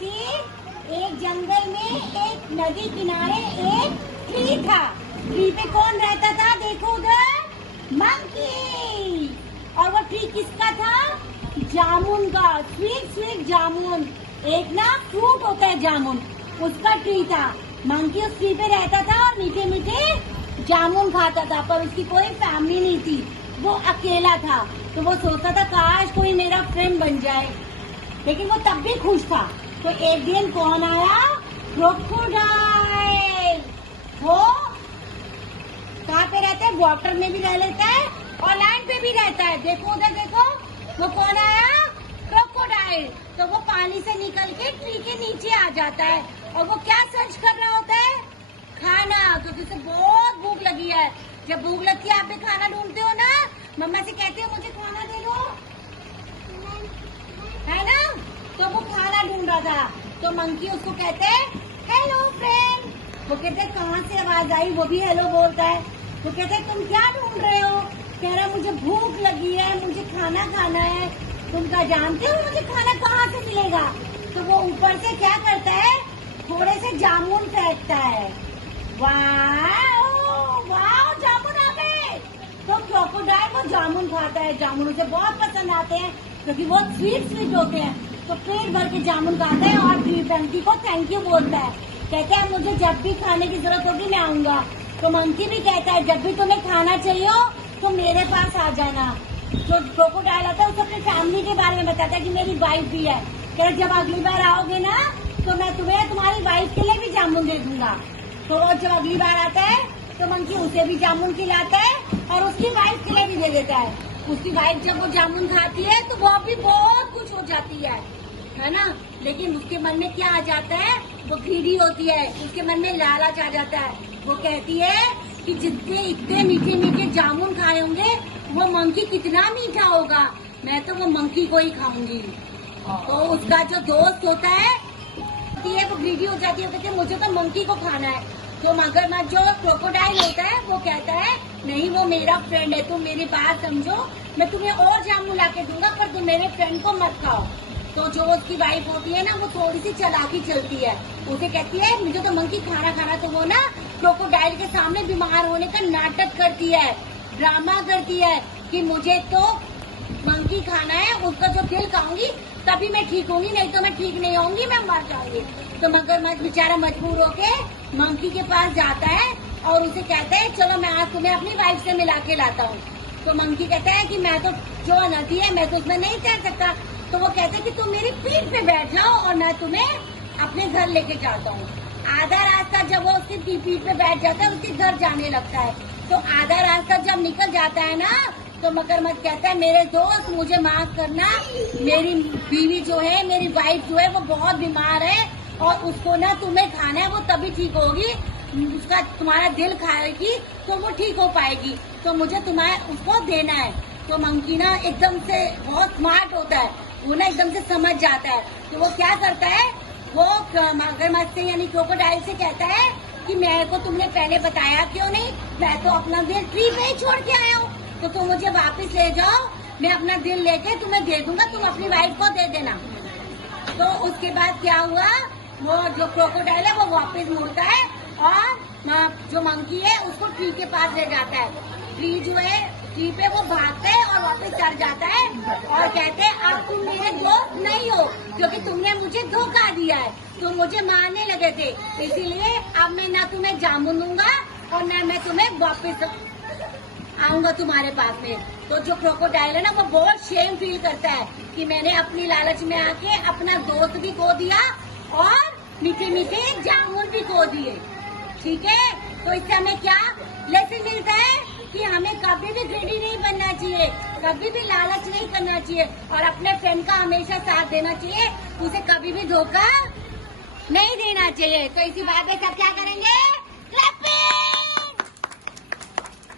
कि एक जंगल में एक नदी किनारे एक ट्री था। ट्री पे कौन रहता था? देखो उधर, मंकी। और वो ट्री किसका था? जामुन का, स्वीट स्वीट जामुन। एक ना फ्रूट होता है जामुन, उसका ट्री था। मंकी उस ट्री पे रहता था और मीठे मीठे जामुन खाता था, पर उसकी कोई फैमिली नहीं थी, वो अकेला था। तो वो सोचता था काश कोई मेरा फ्रेंड बन जाए, लेकिन वो तब भी खुश था। तो एक दिन कौन आया? क्रोकोडाइल। वो कहाँ पे रहता है? वाटर में भी रह लेता है और लैंड पे भी रहता है। देखो उधर देखो, वो कौन आया? क्रोकोडाइल। तो वो पानी से निकल के ट्री के नीचे आ जाता है और वो क्या सर्च कर रहा होता है? खाना, क्योंकि उसे बहुत भूख लगी है। जब भूख लगती है आप भी खाना ढूंढते हो ना, मम्मा से कहते हो मुझे खाना दे दो, है ना? तो वो खाना ढूंढ रहा था। तो मंकी उसको कहते हैं हेलो फ्रेंड। वो कहते हैं कहाँ से आवाज आई? वो भी हेलो बोलता है। वो कहते हैं तुम क्या ढूंढ रहे हो? कह रहा मुझे भूख लगी है, मुझे खाना खाना है। तुम क्या जानते हो मुझे खाना कहाँ से मिलेगा? तो वो ऊपर से क्या करता है? थोड़े से जामुन फेंकता है। वाह वाह, जामुन आ गए। तो क्रोकोडाइल वो जामुन खाता है। जामुन उसे बहुत पसंद आते हैं क्योंकि वो स्वीट स्वीट होते हैं। तो पेट भर के जामुन खाता है और मंकी को थैंक यू बोलता है। कहता है मुझे जब भी खाने की जरूरत होगी मैं आऊंगा। तो मंकी भी कहता है जब भी तुम्हें खाना चाहिए हो तो मेरे पास आ जाना। जो क्रोकोडाइल आता है उसे अपनी फैमिली के बारे में बताता है कि मेरी वाइफ भी है। कह जब अगली बार आओगे ना तो मैं तुम्हें तुम्हारी वाइफ के लिए भी जामुन दे दूंगा। तो जब अगली बार आता है तो मंकी उसे भी जामुन खिलाता है और उसकी वाइफ के लिए भी दे देता है। उसकी वाइफ जब वो जामुन खाती है तो वो भी बहुत खुश हो जाती है ना? लेकिन उसके मन में क्या आ जाता है? वो ग्रीडी होती है, उसके मन में लालच आ जाता है। वो कहती है कि जितने इतने मीठे मीठे जामुन खाए होंगे वो मंकी कितना मीठा होगा, मैं तो वो मंकी को ही खाऊंगी। तो उसका जो दोस्त होता है वो ग्रीडी हो जाती है, कहती है मुझे तो मंकी को खाना है। तो मगरमच्छ जो क्रोकोडाइल होता है वो कहता है नहीं, वो मेरा फ्रेंड है, तुम मेरी बात समझो, मैं तुम्हें और जामुन ला के दूंगा पर तुम मेरे फ्रेंड को मत खाओ। तो जो उसकी वाइफ होती है ना वो थोड़ी सी चालाकी चलती है, उसे कहती है मुझे तो मंकी खाना खाना। तो वो ना क्रोकोडाइल के सामने बीमार होने का नाटक करती है, ड्रामा करती है कि मुझे तो मंकी खाना है, उसका जो दिल खाऊंगी तभी मैं ठीक होंगी, नहीं तो मैं ठीक नहीं होंगी, मैं मर जाऊंगी। तो मगरमच्छ बेचारा मजबूर होके मंकी के पास जाता है और उसे कहता है चलो मैं आज तुम्हें अपनी वाइफ से मिला के लाता हूँ। तो मंकी कहता है कि मैं तो जो नदी है मैं तो उसमें नहीं तैर सकता। तो वो कहते हैं कि तुम मेरी पीठ पे बैठ जाओ और मैं तुम्हें अपने घर लेके जाता हूँ। आधा रास्ता जब वो उसकी पीठ पे बैठ जाता है उसके घर जाने लगता है। तो आधा रास्ता जब निकल जाता है ना तो मगरमच्छ कहता है मेरे दोस्त मुझे माफ करना, मेरी बीवी जो है, मेरी वाइफ जो है वो बहुत बीमार है और उसको ना तुम्हें खाना है, वो तभी ठीक होगी, उसका तुम्हारा दिल खाएगी तो वो ठीक हो पाएगी, तो मुझे तुम्हारा उसको देना है। तो मंकी ना एकदम से बहुत स्मार्ट होता है, वो ना एकदम से समझ जाता है। तो वो क्या करता है, वो मगरमच्छ से यानी क्रोकोडाइल से कहता है कि मेरे को तुमने पहले बताया क्यों नहीं, मैं तो अपना दिल ट्री पे ही छोड़ के आया हूँ, तो तुम मुझे वापस ले जाओ, मैं अपना दिल लेके तुम्हें दे दूंगा, तुम अपनी वाइफ को दे देना। तो उसके बाद क्या हुआ, वो जो क्रोकोडाइल है वो वापस मुड़ता है और जो मंकी है उसको ट्री के पास ले जाता है। ट्री जो है ट्री पे वो भागता है और वापस चढ़ जाता है और कहते हैं अब तुम मेरे दोस्त नहीं हो क्योंकि तुमने मुझे धोखा दिया है, तुम मुझे मारने लगे थे, इसीलिए अब मैं ना तुम्हें जामुन दूंगा और ना मैं तुम्हें वापस आऊंगा तुम्हारे पास में। तो जो क्रोकोडाइल है ना वो बहुत शेम फील करता है कि मैंने अपनी लालच में आके अपना दोस्त भी खो दिया और मीठे मीठे जामुन भी खो दिए। ठीक है, तो इससे हमें क्या लेसन मिलता है कि हमें कभी भी ग्रीडी नहीं बनना चाहिए, कभी भी लालच नहीं करना चाहिए और अपने फ्रेंड का हमेशा साथ देना चाहिए, उसे कभी भी धोखा नहीं देना चाहिए। तो इसी बात में सब क्या करेंगे?